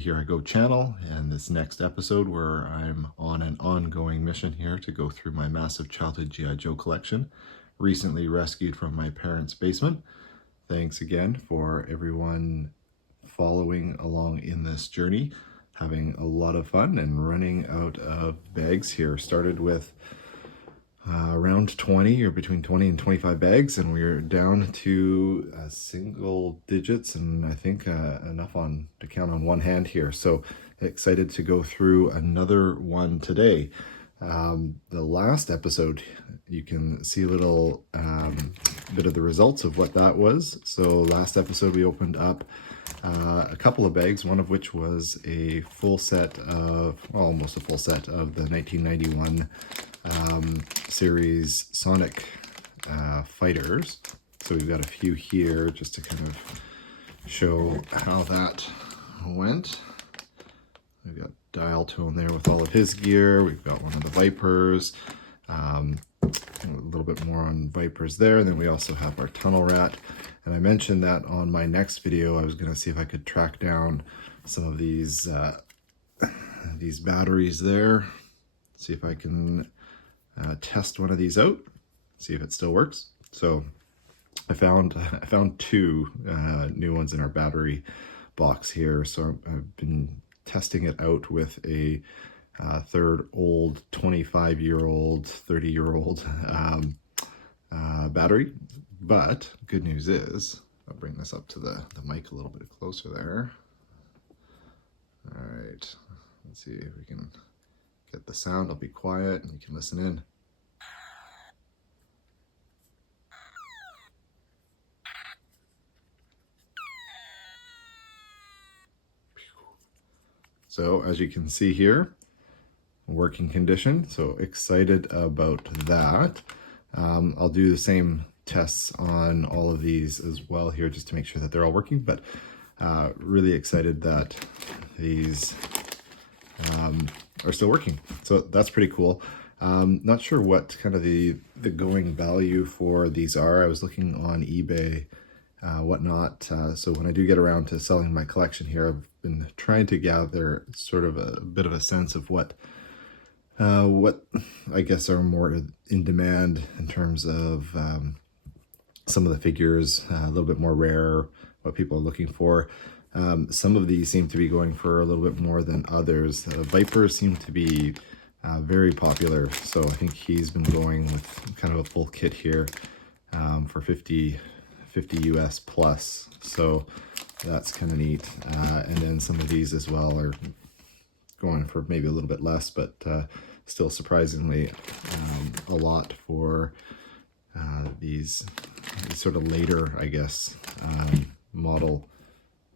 the Here I Go channel, and this next episode where I'm on an ongoing mission here to go through my massive childhood G.I. Joe collection, recently rescued from my parents' basement. Thanks again for everyone following along in this journey, having a lot of fun and running out of bags here. Started with around 20 or between 20 and 25 bags, and we're down to single digits, and I think enough to count on one hand here. So excited to go through another one today. The last episode, you can see a little bit of the results of what that was. So last episode we opened up a couple of bags, one of which was a full set of, well, almost a full set of the 1991 series Sonic fighters. So we've got a few here just to kind of show how that went. We've got Dial Tone there with all of his gear. We've got one of the Vipers, a little bit more on Vipers there, and then we also have our Tunnel Rat. And I mentioned that on my next video I was going to see if I could track down some of these batteries there, see if I can test one of these out, see if it still works. So I found two new ones in our battery box here. So I've been testing it out with a third old 25-year-old, 30-year-old battery. But good news is, I'll bring this up to the mic a little bit closer there. All right, let's see if we can get the sound. I'll be quiet and you can listen in. So as you can see here, working condition, so excited about that. I'll do the same tests on all of these as well here just to make sure that they're all working, but really excited that these are still working. So that's pretty cool. Not sure what kind of the going value for these are. I was looking on eBay, whatnot. So when I do get around to selling my collection here, I've been trying to gather sort of a bit of a sense of what I guess are more in demand in terms of some of the figures, a little bit more rare, what people are looking for. Some of these seem to be going for a little bit more than others. Vipers seem to be very popular, so I think he's been going with kind of a full kit here for 50 US plus, so that's kind of neat. And then some of these as well are going for maybe a little bit less, but still surprisingly a lot for these sort of later, I guess, model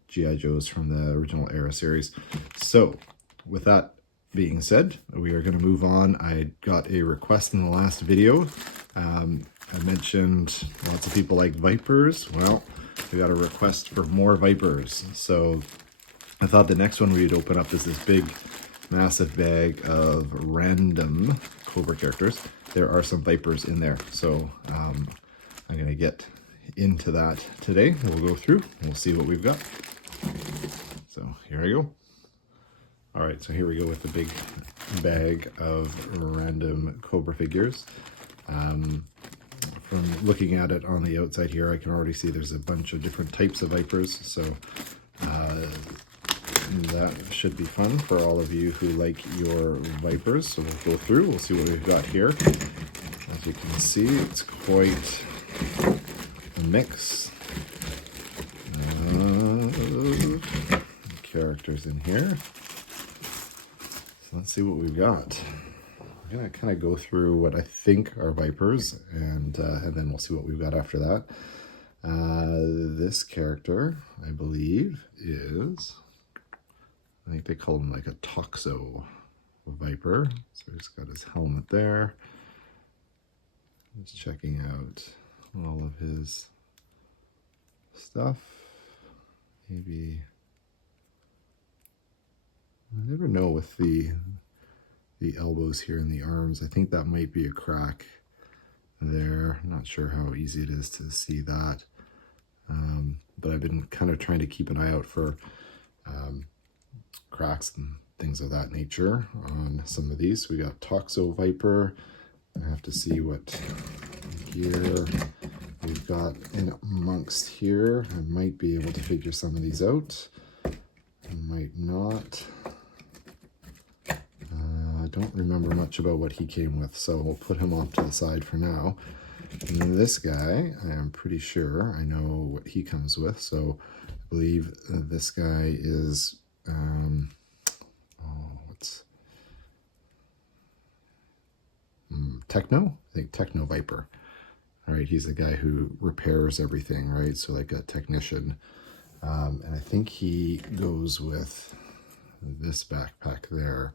G.I. Joes from the original era series. So with that being said, we are going to move on. I got a request in the last video. I mentioned lots of people like Vipers. Well, we got a request for more Vipers. So I thought the next one we'd open up is this big, massive bag of random Cobra characters. There are some Vipers in there. So I'm going to get into that today. We'll go through and we'll see what we've got. So here I go. All right, so here we go with the big bag of random Cobra figures. From looking at it on the outside here, I can already see there's a bunch of different types of Vipers, so that should be fun for all of you who like your Vipers. So we'll go through, we'll see what we've got here. As you can see, it's quite a mix of characters in here. So let's see what we've got. I'm gonna kind of go through what I think are Vipers, and then we'll see what we've got after that. This character, I believe, is, I think they call him like a Toxo Viper. So he's got his helmet there. Just checking out all of his stuff. Maybe, I never know with the elbows here and the arms. I think that might be a crack there. I'm not sure how easy it is to see that. But I've been kind of trying to keep an eye out for cracks and things of that nature on some of these. We got Techno Viper. I have to see what gear we've got in amongst here. I might be able to figure some of these out. I might not. I don't remember much about what he came with, so we'll put him off to the side for now. And then this guy, I am pretty sure I know what he comes with, so I believe this guy is, Techno? I think Techno Viper. All right, he's the guy who repairs everything, right? So like a technician. And I think he goes with this backpack there.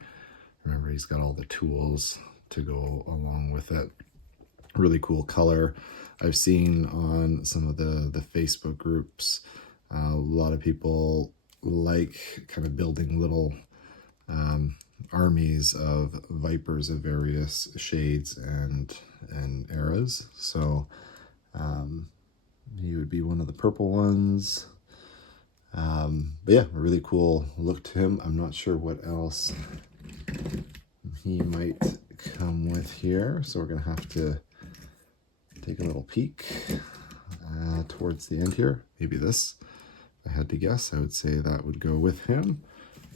Remember, he's got all the tools to go along with it. Really cool color. I've seen on some of the Facebook groups, a lot of people like kind of building little armies of Vipers of various shades and eras. So he would be one of the purple ones. But yeah, a really cool look to him. I'm not sure what else he might come with here, so we're gonna have to take a little peek towards the end here. Maybe this, if I had to guess, I would say that would go with him.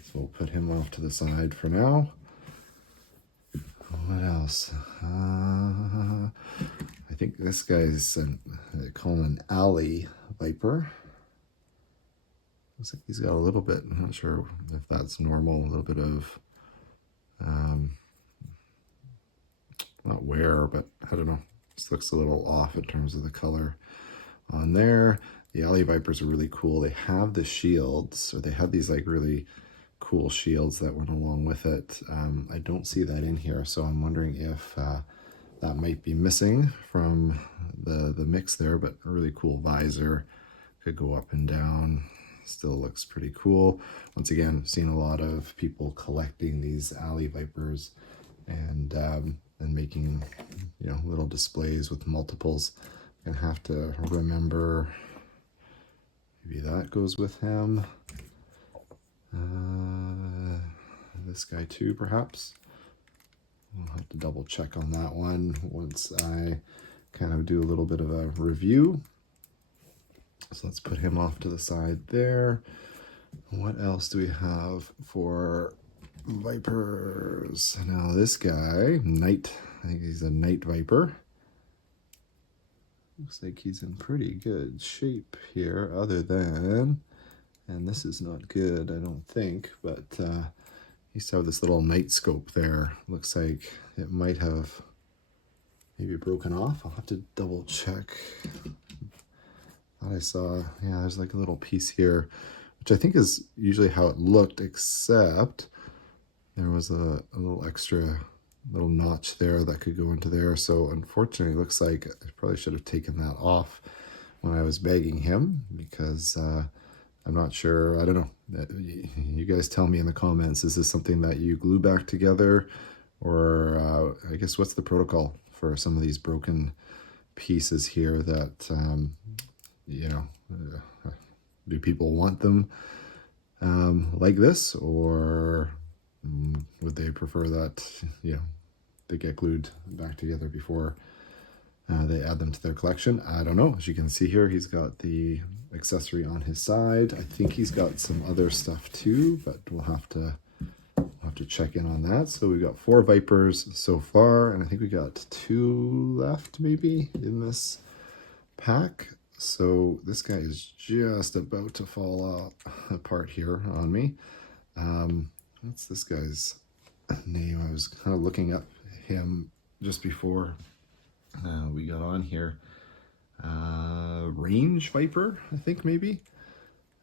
So we'll put him off to the side for now. What else? I think this guy's they call him an alley viper. Looks like he's got a little bit, I'm not sure if that's normal, a little bit of not wear, but I don't know, this looks a little off in terms of the color on there. The alley vipers are really cool. They have the shields, or they have these like really cool shields that went along with it. I don't see that in here, so I'm wondering if that might be missing from the mix there, but a really cool visor. Could go up and down. Still looks pretty cool. Once again, I've seen a lot of people collecting these alley vipers and making, you know, little displays with multiples. I'm gonna have to remember, maybe that goes with him. This guy too, perhaps. I'll have to double check on that one once I kind of do a little bit of a review. So let's put him off to the side there. What else do we have for Vipers? Now this guy, Night, I think he's a Night Viper. Looks like he's in pretty good shape here, other than, and this is not good, I don't think, but he used to have this little night scope there. Looks like it might have maybe broken off. I'll have to double check. I saw, yeah, there's like a little piece here, which I think is usually how it looked, except there was a little extra little notch there that could go into there. So unfortunately, it looks like I probably should have taken that off when I was bagging him, because I'm not sure, I don't know. You guys tell me in the comments, is this something that you glue back together? Or I guess what's the protocol for some of these broken pieces here that, you know, do people want them like this, or would they prefer that, you know, they get glued back together before they add them to their collection? I don't know. As you can see here, he's got the accessory on his side. I think he's got some other stuff too, but we'll have to check in on that. So we've got 4 Vipers so far, and I think we got 2 left maybe in this pack. So this guy is just about to fall apart here on me. What's this guy's name? I was kind of looking up him just before we got on here. Range Viper, I think maybe.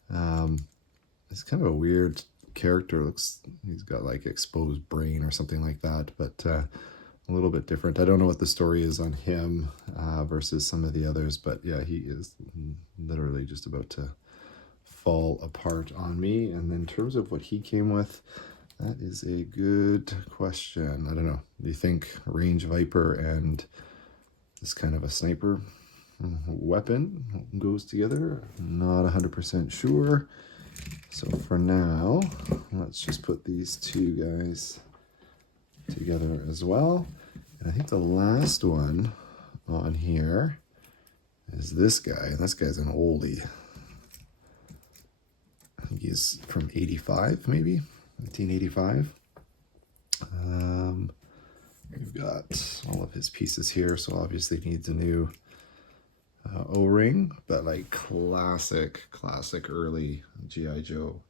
It's kind of a weird character. Looks, he's got like exposed brain or something like that, but a little bit different. I don't know what the story is on him versus some of the others, but yeah, he is literally just about to fall apart on me. And in terms of what he came with, that is a good question. I don't know. Do you think Range Viper and this kind of a sniper weapon goes together? Not 100% sure. So for now, let's just put these two guys together as well. And I think the last one on here is this guy. And this guy's an oldie. I think he's from 85, maybe 1985. We've got all of his pieces here, so obviously needs a new O-ring, but like classic early G.I. Joe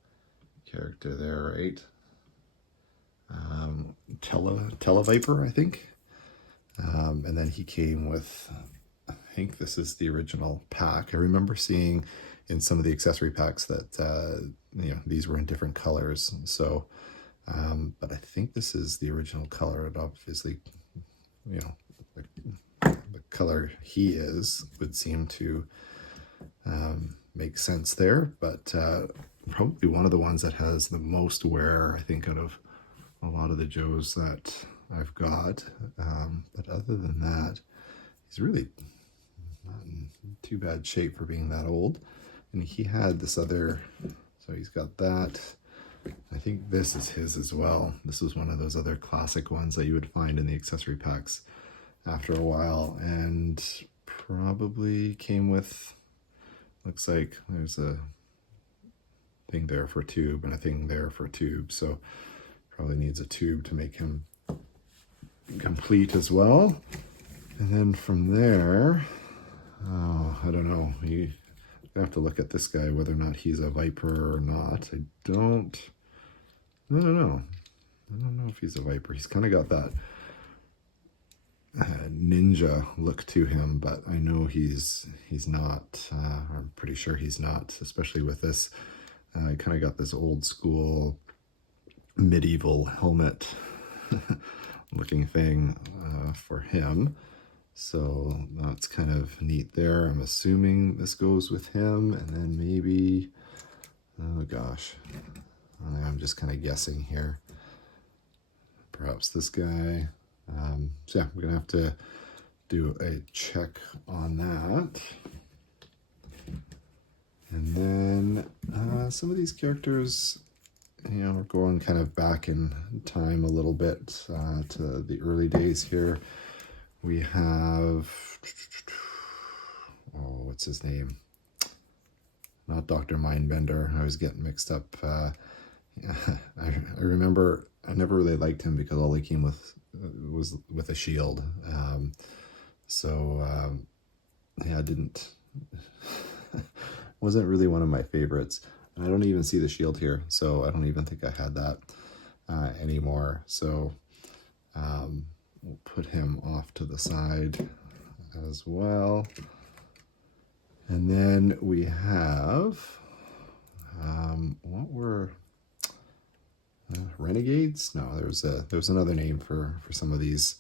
character there, right? Tel Viper, I think. And then he came with, I think this is the original pack. I remember seeing in some of the accessory packs that these were in different colors. So, but I think this is the original color. And obviously, the color he is would seem to make sense there. But probably one of the ones that has the most wear, I think, out of a lot of the Joes that I've got. But other than that, he's really not in too bad shape for being that old. And he had this other, so he's got that. I think this is his as well. This was one of those other classic ones that you would find in the accessory packs after a while, and probably came with, looks like there's a thing there for tube and a thing there for tube, so probably needs a tube to make him complete as well. And then from there, oh, I don't know, you have to look at this guy, whether or not he's a Viper or not. I don't know if he's a Viper. He's kind of got that ninja look to him, but I know he's not. I'm pretty sure he's not, especially with this. I kind of got this old school medieval helmet looking thing for him. So that's kind of neat there. I'm assuming this goes with him, and then maybe, oh gosh, I'm just kind of guessing here. Perhaps this guy. So yeah, we're gonna have to do a check on that. And then some of these characters, we're going kind of back in time a little bit to the early days here. We have, oh, what's his name? Not Dr. Mindbender. I was getting mixed up. I remember I never really liked him because all he came with was with a shield. Yeah, I didn't, wasn't really one of my favorites. And I don't even see the shield here, so I don't even think I had that anymore. So, we'll put him off to the side as well. And then we have, what were Renegades? No, there's another name for some of these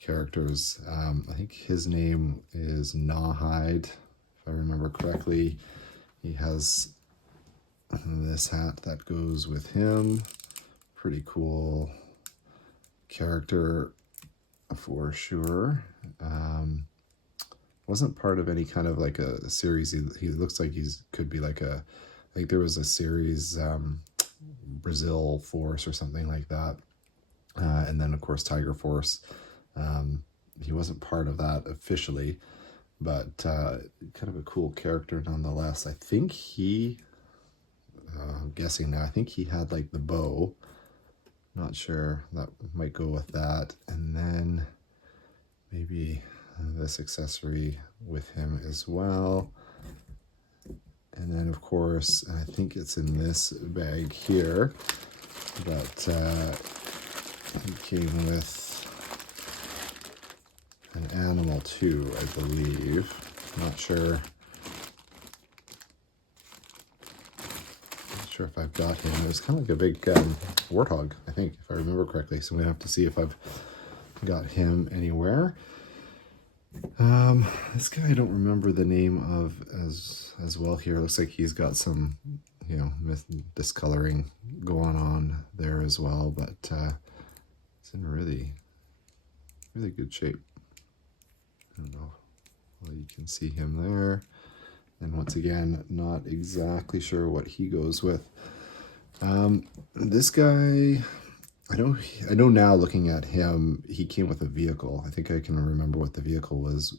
characters. I think his name is Gnawhide, if I remember correctly. He has this hat that goes with him. Pretty cool character for sure. Wasn't part of any kind of like a series. He looks like could be like I think there was a series, Brazil Force or something like that. And then of course Tiger Force. He wasn't part of that officially, but kind of a cool character nonetheless. I think I'm guessing now, I think he had like the bow. Not sure, that might go with that. And then maybe this accessory with him as well. And then of course, I think it's in this bag here, but he came with an animal too, I believe. Not sure if I've got him. It was kind of like a big warthog, I think, if I remember correctly. So I'm gonna have to see if I've got him anywhere. This guy I don't remember the name of as well here. Looks like he's got some, discoloring going on there as well, but it's in really good shape. I don't know. Well, you can see him there. And once again, not exactly sure what he goes with. This guy, I know now looking at him, he came with a vehicle. I think I can remember what the vehicle was.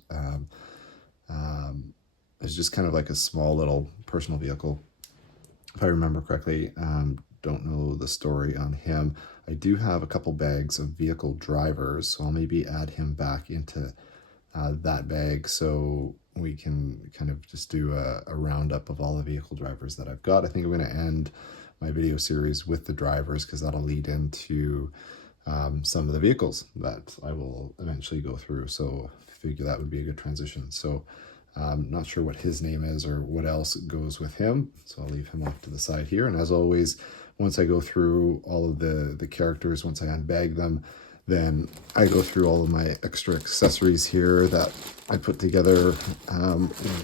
It's just kind of like a small little personal vehicle, if I remember correctly. Don't know the story on him. I do have a couple bags of vehicle drivers, so I'll maybe add him back into that bag so we can kind of just do a roundup of all the vehicle drivers that I've got. I think I'm going to end my video series with the drivers because that'll lead into some of the vehicles that I will eventually go through. So I figure that would be a good transition. So not sure what his name is or what else goes with him. So I'll leave him off to the side here. And as always, once I go through all of the characters, once I unbag them, then I go through all of my extra accessories here that I put together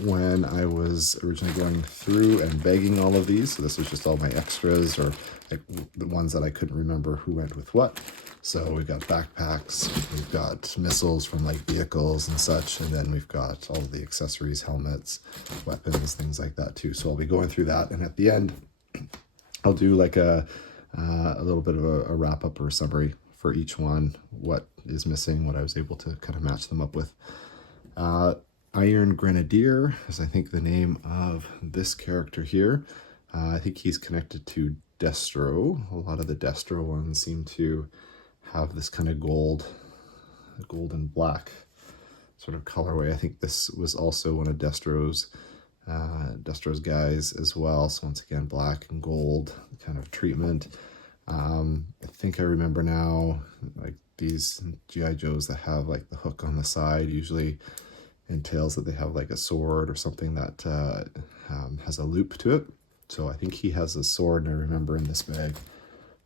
when I was originally going through and bagging all of these. So this was just all my extras, or like the ones that I couldn't remember who went with what. So we've got backpacks, we've got missiles from like vehicles and such, and then we've got all of the accessories, helmets, weapons, things like that too. So I'll be going through that, and at the end, I'll do like a little bit of a wrap up or a summary for each one, what is missing, what I was able to kind of match them up with. Iron Grenadier is, I think, the name of this character here. I think he's connected to Destro. A lot of the Destro ones seem to have this kind of gold and black sort of colorway. I think this was also one of Destro's guys as well. So once again, black and gold kind of treatment. I think I remember now, like these G.I. Joes that have like the hook on the side usually entails that they have like a sword or something that has a loop to it. So I think he has a sword, and I remember in this bag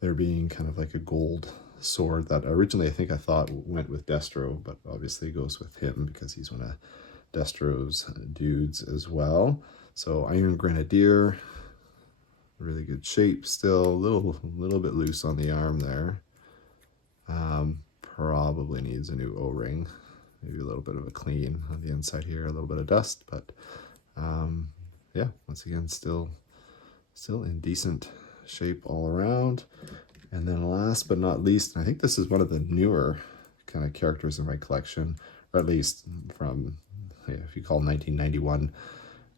there being kind of like a gold sword that originally I thought went with Destro, but obviously goes with him because he's one of Destro's dudes as well. So Iron Grenadier, really good shape still, a little bit loose on the arm there. Probably needs a new O-ring, maybe a little bit of a clean on the inside here, a little bit of dust, but yeah, once again, still in decent shape all around. And then last but not least, and I think this is one of the newer kind of characters in my collection, or at least from, if you call 1991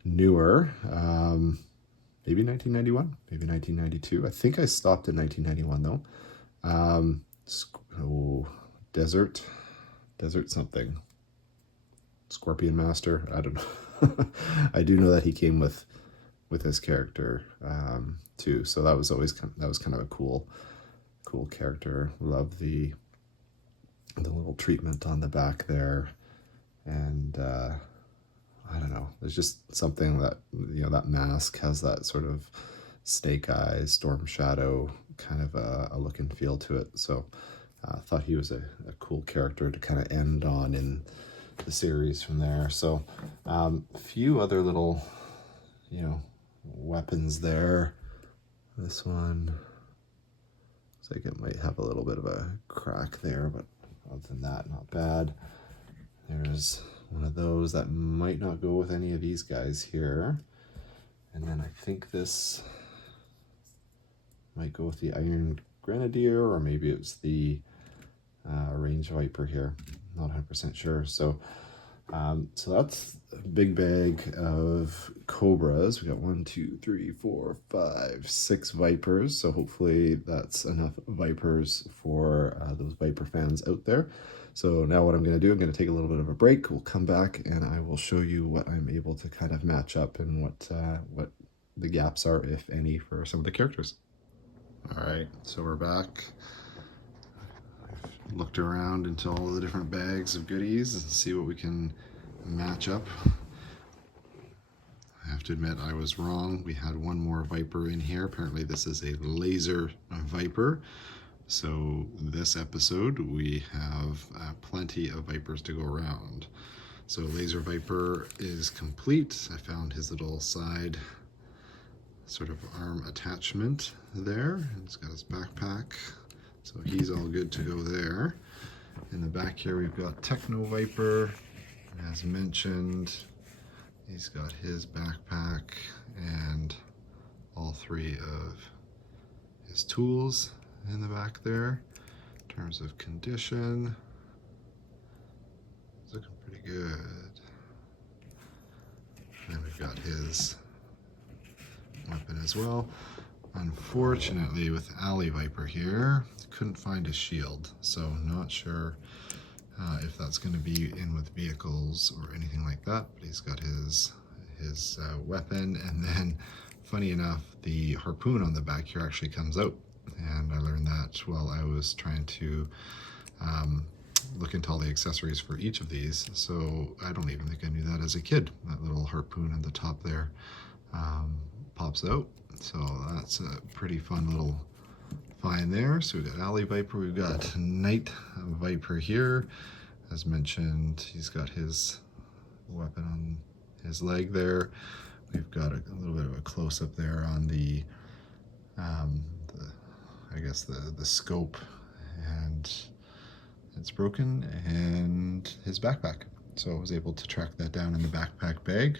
newer, maybe 1991, maybe 1992. I think I stopped at 1991 though. Desert something. Scorpion Master, I don't know. I do know that he came with his character too, so that was kind of a cool character. Love the little treatment on the back there, and I don't know, there's just something that, that mask has that sort of snake eyes, storm shadow kind of a look and feel to it. So I thought he was a cool character to kind of end on in the series from there. So a few other little weapons there. This one looks like it might have a little bit of a crack there, but other than that, not bad. There's one of those that might not go with any of these guys here. And then I think this might go with the Iron Grenadier, or maybe it's the Range Viper here. Not 100% sure. So that's a big bag of Cobras. We got 1, 2, 3, 4, 5, 6 Vipers. So hopefully that's enough Vipers for those Viper fans out there. So now what I'm going to do, I'm going to take a little bit of a break. We'll come back and I will show you what I'm able to kind of match up and what the gaps are, if any, for some of the characters. All right, so we're back. I've looked around into all the different bags of goodies and see what we can match up. I have to admit I was wrong. We had one more Viper in here. Apparently this is a Laser Viper. So this episode we have plenty of Vipers to go around. So Laser Viper is complete. I found his little side sort of arm attachment there. He's got his backpack, so he's all good to go there. In the back here we've got Techno Viper, as mentioned, He's got his backpack and all 3 of his tools in the back there. In terms of condition, it's looking pretty good. And we've got his weapon as well. Unfortunately, with Tel Viper here, couldn't find his shield, so not sure if that's going to be in with vehicles or anything like that. But he's got his weapon, and then, funny enough, the harpoon on the back here actually comes out, and I learned that while I was trying to look into all the accessories for each of these. So I don't even think I knew that as a kid. That little harpoon on the top there pops out. So that's a pretty fun little find there. So we've got Tel Viper, we've got Night Viper here. As mentioned, he's got his weapon on his leg there. We've got a little bit of a close-up there on the I guess the scope, and it's broken, and his backpack. So I was able to track that down in the backpack bag.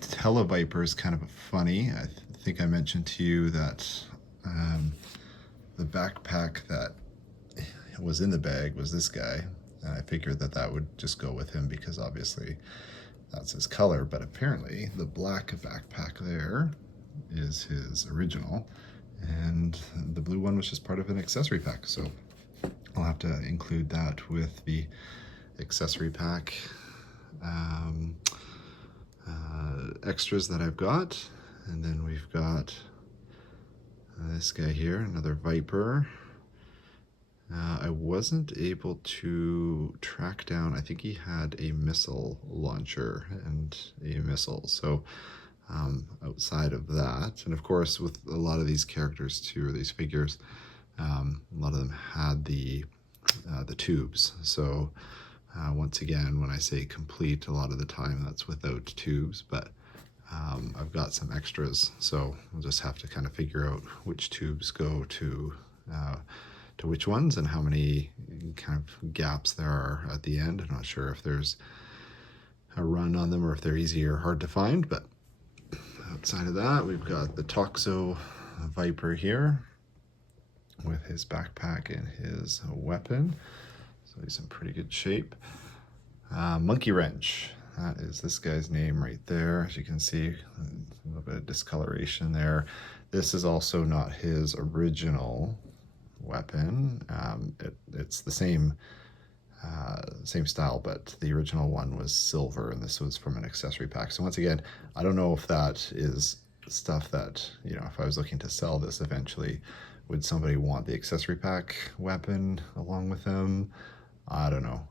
Tel Viper is kind of funny. I think I mentioned to you that the backpack that was in the bag was this guy, and I figured that that would just go with him because obviously that's his color, but apparently the black backpack there is his original, and the blue one was just part of an accessory pack. So I'll have to include that with the accessory pack extras that I've got. And then we've got this guy here, another Viper. I wasn't able to track down, I think he had a missile launcher and a missile. So outside of that, and of course with a lot of these characters too, or these figures, a lot of them had the tubes. So once again, when I say complete, a lot of the time that's without tubes, but I've got some extras, so we'll just have to kind of figure out which tubes go to which ones and how many kind of gaps there are at the end. I'm not sure if there's a run on them or if they're easy or hard to find, but outside of that, we've got the Toxo Viper here with his backpack and his weapon. So he's in pretty good shape. Monkey Wrench, that is this guy's name right there. As you can see, a little bit of discoloration there. This is also not his original weapon. It's the same style, but the original one was silver, and this was from an accessory pack. So once again, I don't know if that is stuff that, you know, if I was looking to sell this eventually, would somebody want the accessory pack weapon along with them? I don't know.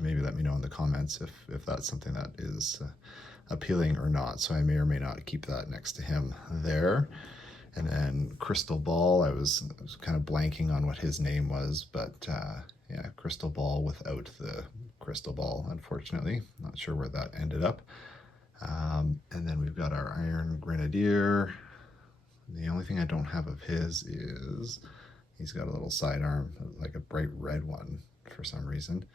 Maybe let me know in the comments if that's something that is appealing or not. So I may or may not keep that next to him there. And then Crystal Ball, I was kind of blanking on what his name was, but yeah, Crystal Ball without the crystal ball, unfortunately. Not sure where that ended up. And then we've got our Iron Grenadier. The only thing I don't have of his is he's got a little sidearm, like a bright red one for some reason.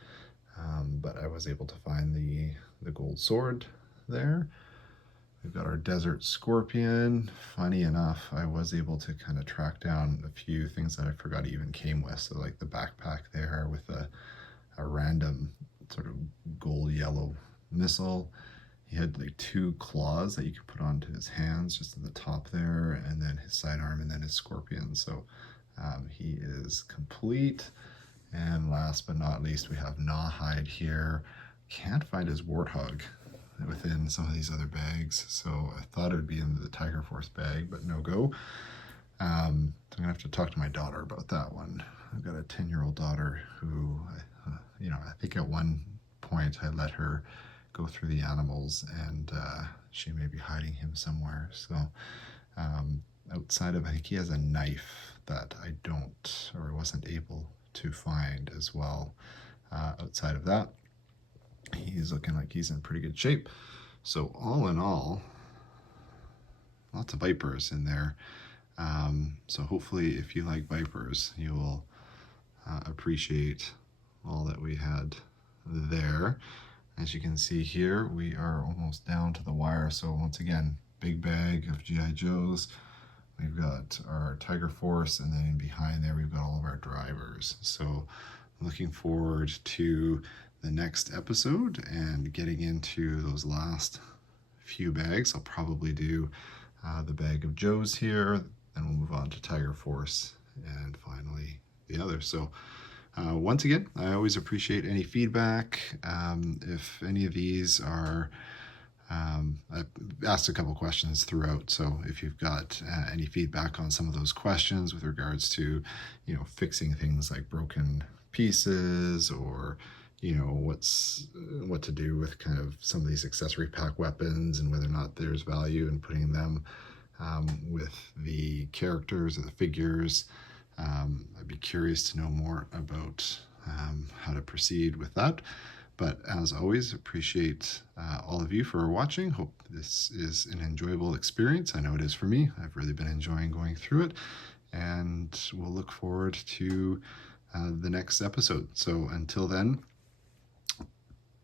But I was able to find the gold sword there. We've got our Desert Scorpion. Funny enough, I was able to kind of track down a few things that I forgot he even came with. So like the backpack there with a random sort of gold yellow missile. He had like 2 claws that you could put onto his hands just at the top there, and then his sidearm, and then his scorpion. So he is complete. And last but not least, we have Gnawhide here. Can't find his Warthog within some of these other bags, so I thought it would be in the Tiger Force bag, but no go. I'm gonna have to talk to my daughter about that one. I've got a 10-year-old daughter who, you know, I think at one point I let her go through the animals, and she may be hiding him somewhere. So outside of, I think he has a knife that I don't, or wasn't able to find as well. Outside of that, he's looking like he's in pretty good shape. So all in all, lots of Vipers in there. So hopefully if you like Vipers, you will appreciate all that we had there. As you can see here, we are almost down to the wire. So once again, big bag of G.I. Joes. We've got our Tiger Force, and then behind there we've got all of our drivers. So looking forward to the next episode and getting into those last few bags. I'll probably do the bag of Joes here, then we'll move on to Tiger Force, and finally the other. So once again, I always appreciate any feedback. If any of these are, I've asked a couple questions throughout, so if you've got any feedback on some of those questions with regards to, fixing things like broken pieces, or what to do with kind of some of these accessory pack weapons, and whether or not there's value in putting them with the characters or the figures. I'd be curious to know more about how to proceed with that. But as always, appreciate all of you for watching. Hope this is an enjoyable experience. I know it is for me. I've really been enjoying going through it. And we'll look forward to the next episode. So until then,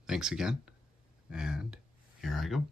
thanks again. And here I go.